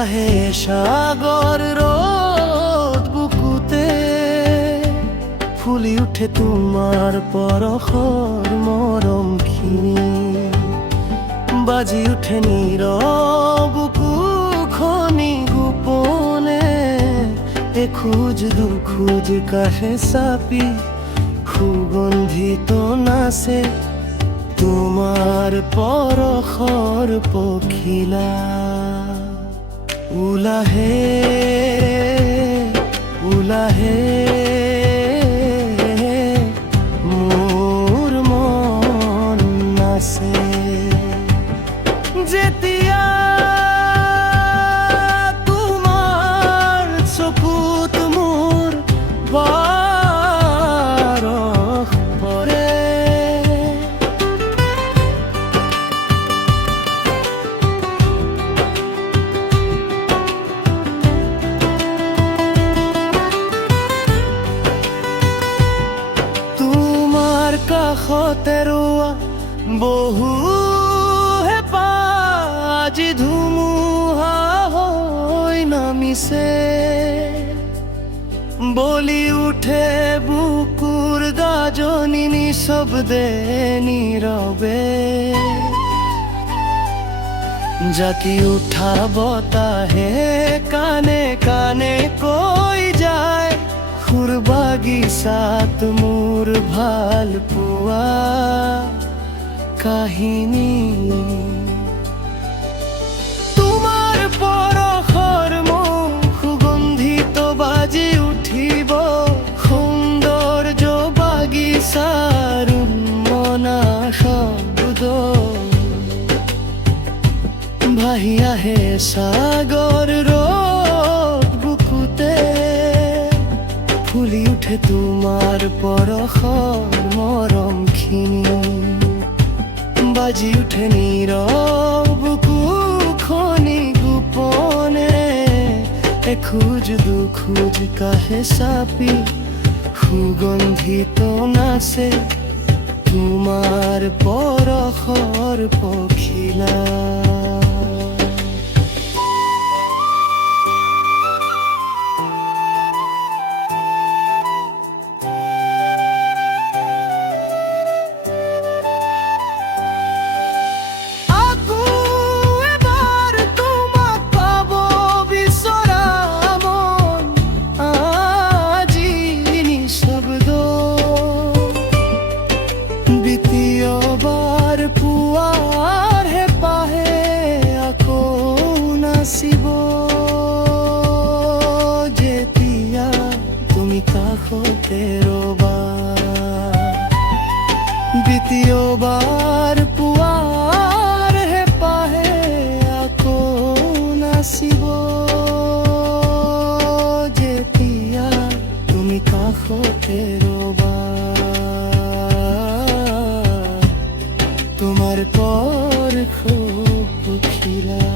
আহে সাগর রোদ বুকুতে, ফুলি উঠে তোমার পরখর মরম খিনি, বাজি উঠে নীরব খনি গোপনে, এ খুঁজ দু খুঁজ কাহে সাপি সুগন্ধিত নাচে তোমার পরখর পখিলা। উলাহে উলাহে মোর মন নাচে, যেতিয়া তোমাৰ চকুত মোৰ বাৰখ পৰে। তোমাৰ কাষতে ৰোৱা বহু আজি ধুমুহা হৈ নামিছে, বলি উঠে বুকুৰ গাজনি নিঃশব্দে নীৰৱে, জাকি উঠা বতাহে কানে কানে কৈ যায় সুৰ বাগিচাত মোৰ ভাল পোৱা কাহিনী। তোমাৰ পৰখৰ মুখ সুগন্ধিত বাজি উঠিব সৌন্দৰ্য বাগিচাৰ উন্মনা শব্দ, ভাহি আহে সাগৰ ৰোদ বুকুতে, ফুলি উঠে তোমাৰ পৰখৰ মৰম খিনি, বাজি উঠে নীৰব খনি গোপনে, এখোজ দুখোজ কাহে চাপি সুগন্ধিত নাচে তোমাৰ পৰখৰ পখিলা। দ্বিতীয়বাৰ পুৱাৰ হেঁপাহে আকৌ নাচিব, যেতিয়া তুমি কাষতে ৰবা। দ্বিতীয়বাৰ পুৱাৰ হেঁপাহে আকৌ নাচিব, যেতিয়া তুমি কাষতে ৰবা। তোমার পর খুব খিলা।